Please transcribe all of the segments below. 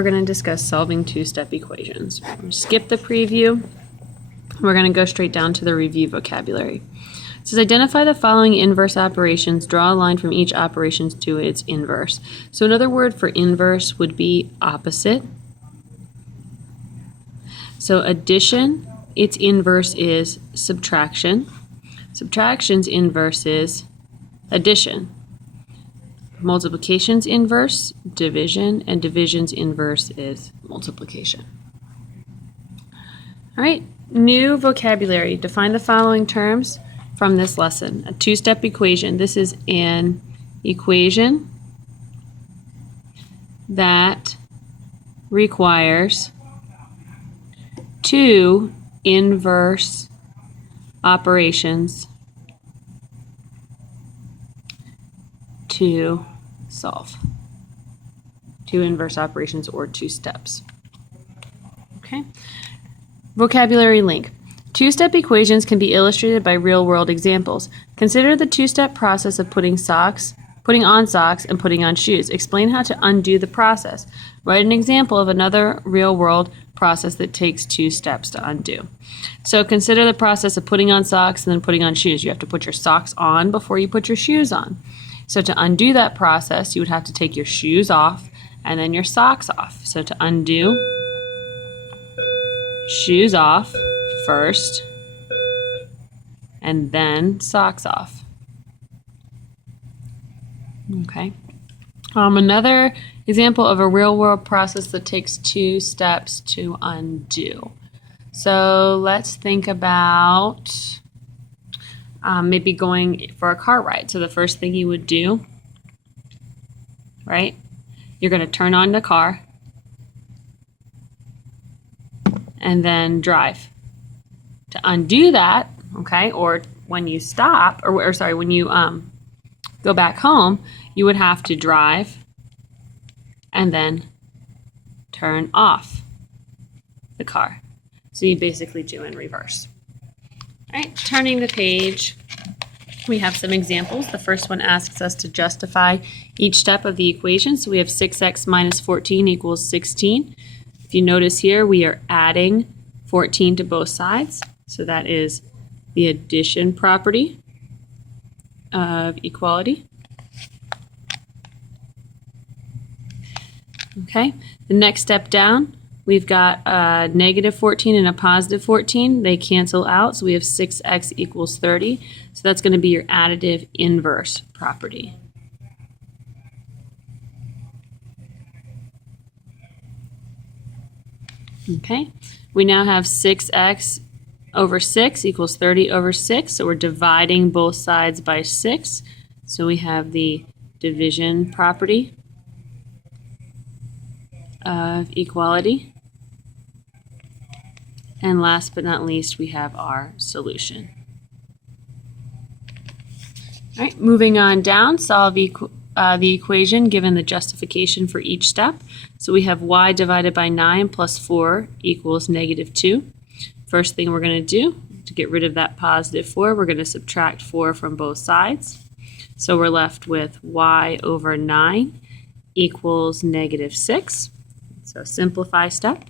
We're going to discuss solving two-step equations. Skip the preview. We're going to go straight down to the review vocabulary. It says identify the following inverse operations. Draw a line from each operation to its inverse. So another word for inverse would be opposite. So addition, its inverse is subtraction. Subtraction's inverse is addition. Multiplication's inverse, division, and division's inverse is multiplication. All right, new vocabulary. Define the following terms from this lesson. A two-step equation. This is an equation that requires two inverse operations to solve. Two inverse operations or two steps. Okay. Vocabulary link. Two-step equations can be illustrated by real-world examples. Consider the two-step process of putting on socks and putting on shoes. Explain how to undo the process. Write an example of another real-world process that takes two steps to undo. So consider the process of putting on socks and then putting on shoes. You have to put your socks on before you put your shoes on. So to undo that process, you would have to take your shoes off and then your socks off. So to undo, shoes off first, and then socks off. Okay. Another example of a real-world process that takes two steps to undo. So let's think about maybe going for a car ride. So the first thing you would do, right? You're going to turn on the car and then drive. To undo that, okay, or when you stop, or sorry, when you go back home, you would have to drive and then turn off the car. So you basically do in reverse. All right, turning the page, we have some examples. The first one asks us to justify each step of the equation. So we have 6x minus 14 equals 16. If you notice here, we are adding 14 to both sides. So that is the addition property of equality. Okay, the next step down, we've got a negative 14 and a positive 14. They cancel out, so we have 6x equals 30. So that's going to be your additive inverse property. Okay, we now have 6x over 6 equals 30 over 6. So we're dividing both sides by 6. So we have the division property of equality. And last but not least, we have our solution. All right, moving on down, solve the equation given the justification for each step. So we have y divided by 9 plus 4 equals negative 2. First thing we're going to do, to get rid of that positive 4, we're going to subtract 4 from both sides. So we're left with y over 9 equals negative 6. So simplify step.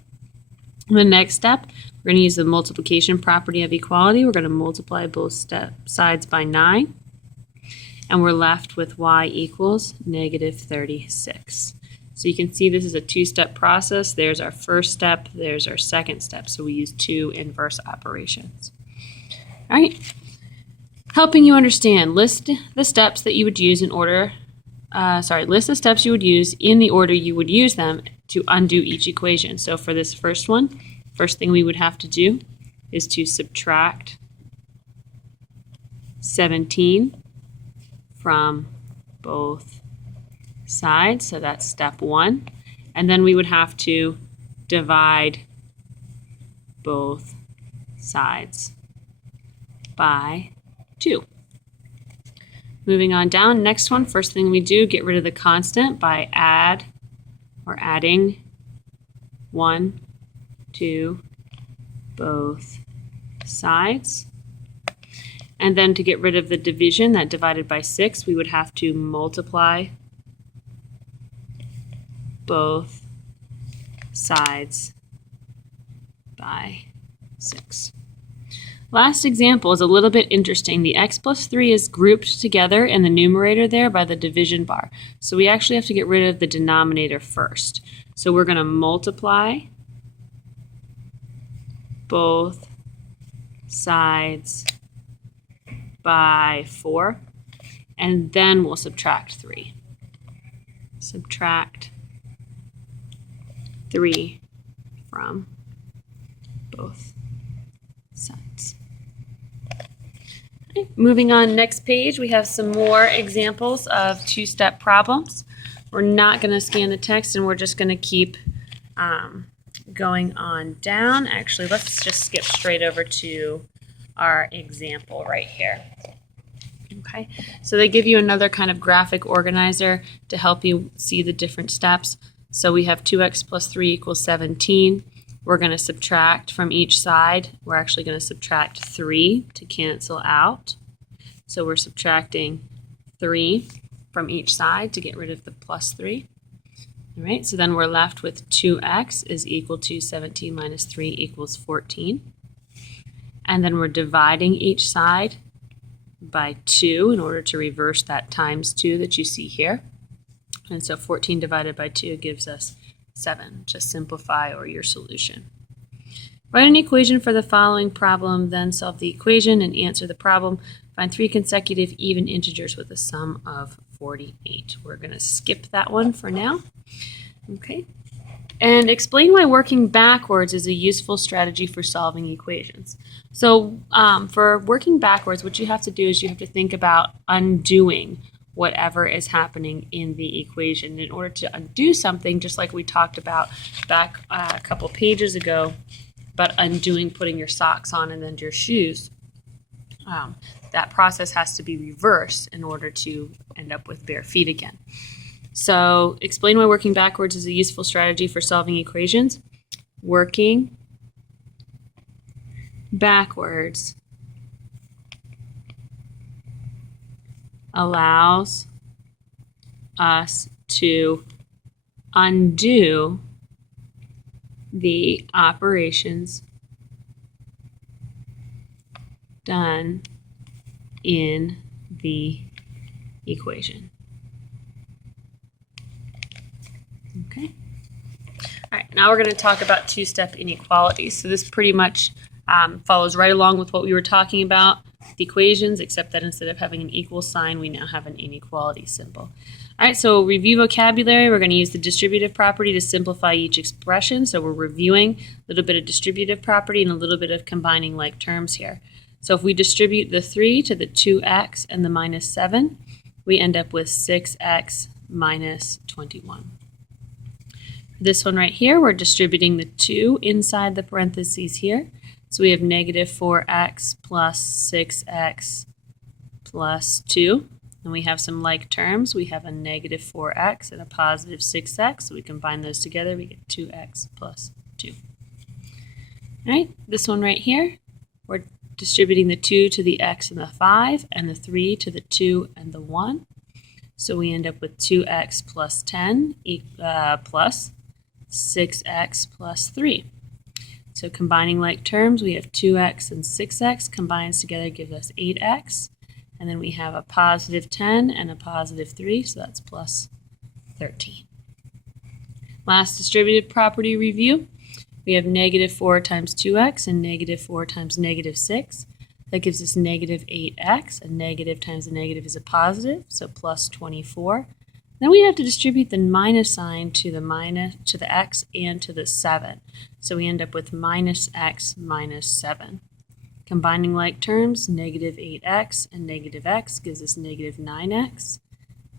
The next step, we're going to use the multiplication property of equality. We're going to multiply both sides by 9. And we're left with y equals negative 36. So you can see this is a two-step process. There's our first step, there's our second step. So we use two inverse operations. All right, helping you understand, list the steps that you would use in order, list the steps you would use in the order you would use them to undo each equation. So for this first one, first thing we would have to do is to subtract 17 from both sides. So that's step 1. And then we would have to divide both sides by 2. Moving on down, next one, first thing we do, get rid of the constant by adding 1 to both sides. And then to get rid of the division, that divided by 6, we would have to multiply both sides by 6. Last example is a little bit interesting. The x plus 3 is grouped together in the numerator there by the division bar. So we actually have to get rid of the denominator first. So we're going to multiply both sides by 4, and then we'll subtract 3. Subtract 3 from both sides. Okay, moving on, next page, we have some more examples of two-step problems. We're not going to scan the text, and we're just going to keep going on down. Actually, let's just skip straight over to our example right here. Okay, so they give you another kind of graphic organizer to help you see the different steps. So we have 2x plus 3 equals 17. We're going to subtract from each side. We're actually going to subtract 3 to cancel out. So we're subtracting 3 from each side to get rid of the plus 3. All right, so then we're left with 2x is equal to 17 minus 3 equals 14. And then we're dividing each side by 2 in order to reverse that times 2 that you see here. And so 14 divided by 2 gives us 7. Just simplify or your solution. Write an equation for the following problem, then solve the equation and answer the problem. Find 3 consecutive even integers with a sum of 48. We're going to skip that one for now. Okay. And explain why working backwards is a useful strategy for solving equations. So for working backwards, what you have to do is you have to think about undoing whatever is happening in the equation. In order to undo something, just like we talked about back a couple pages ago, about undoing putting your socks on and then your shoes, that process has to be reversed in order to end up with bare feet again. So explain why working backwards is a useful strategy for solving equations. Working backwards allows us to undo the operations done in the equation. Okay. All right, now we're going to talk about two-step inequalities. So this pretty much follows right along with what we were talking about, the equations, except that instead of having an equal sign, we now have an inequality symbol. All right, so review vocabulary. We're going to use the distributive property to simplify each expression. So we're reviewing a little bit of distributive property and a little bit of combining like terms here. So if we distribute the 3 to the 2x and the minus 7, we end up with 6x minus 21. This one right here, we're distributing the 2 inside the parentheses here. So we have negative 4x plus 6x plus 2. And we have some like terms. We have a negative 4x and a positive 6x. So we combine those together, we get 2x plus 2. All right, this one right here, we're distributing the 2 to the x and the 5, and the 3 to the 2 and the 1. So we end up with 2x plus 10 plus 6x plus 3. So combining like terms, we have 2x and 6x combines together gives us 8x. And then we have a positive 10 and a positive 3, so that's plus 13. Last distributive property review. We have negative 4 times 2x and negative 4 times negative 6. That gives us negative 8x. A negative times a negative is a positive, so plus 24. Then we have to distribute the minus sign to the x and to the 7. So we end up with minus x minus 7. Combining like terms, negative 8x and negative x gives us negative 9x.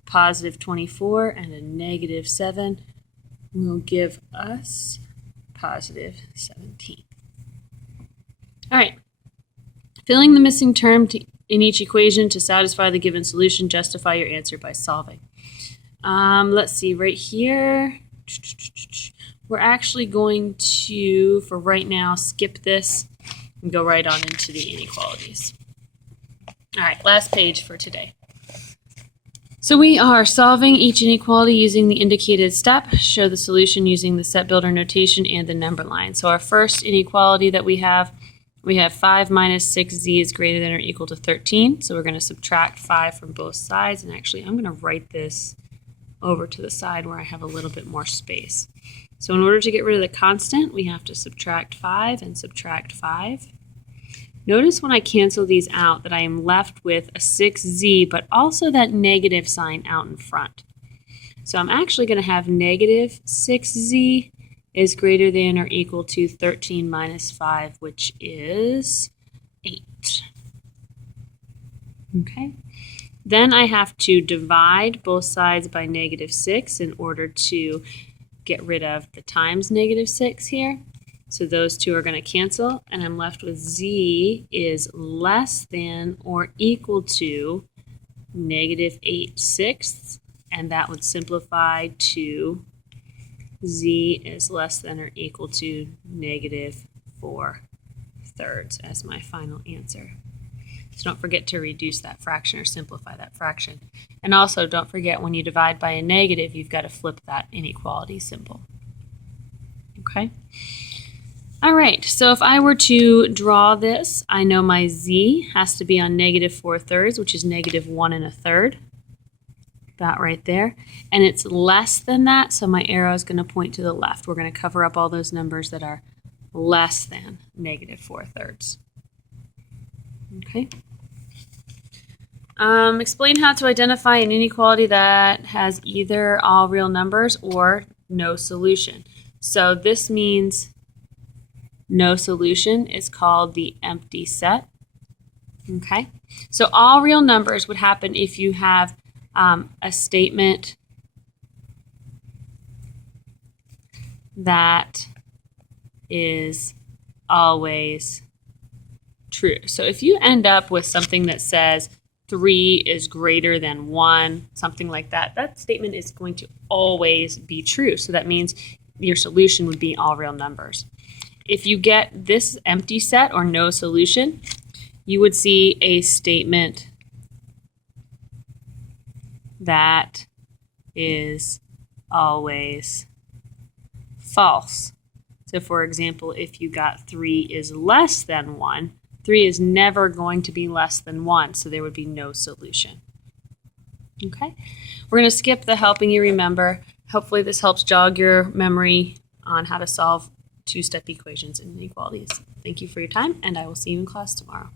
Positive 24 and a negative 7 will give us positive 17. All right. Filling the missing term in each equation to satisfy the given solution, justify your answer by solving. Let's see, right here, we're actually going to, for right now, skip this and go right on into the inequalities. All right, last page for today. So we are solving each inequality using the indicated step, show the solution using the set builder notation and the number line. So our first inequality that we have 5 minus 6z is greater than or equal to 13. So we're going to subtract 5 from both sides. And actually, I'm going to write this over to the side where I have a little bit more space. So in order to get rid of the constant, we have to subtract 5 and subtract 5. Notice when I cancel these out that I am left with a 6z, but also that negative sign out in front. So I'm actually going to have negative 6z is greater than or equal to 13 minus 5, which is 8. Okay. Then I have to divide both sides by negative 6 in order to get rid of the times negative 6 here. So those two are going to cancel, and I'm left with z is less than or equal to negative 8/6, and that would simplify to z is less than or equal to negative 4/3 as my final answer. So don't forget to reduce that fraction or simplify that fraction. And also don't forget when you divide by a negative, you've got to flip that inequality symbol. Okay? All right, so if I were to draw this, I know my z has to be on negative 4/3, which is negative 1 1/3. About right there. And it's less than that, so my arrow is going to point to the left. We're going to cover up all those numbers that are less than negative 4/3. Okay. Explain how to identify an inequality that has either all real numbers or no solution. So this means no solution is called the empty set. Okay, so all real numbers would happen if you have a statement that is always true. So if you end up with something that says 3 is greater than 1, something like that, that statement is going to always be true. So that means your solution would be all real numbers. If you get this empty set or no solution, you would see a statement that is always false. So for example, if you got 3 is less than 1, 3 is never going to be less than 1, so there would be no solution. Okay, we're going to skip the helping you remember. Hopefully this helps jog your memory on how to solve two-step equations and inequalities. Thank you for your time, and I will see you in class tomorrow.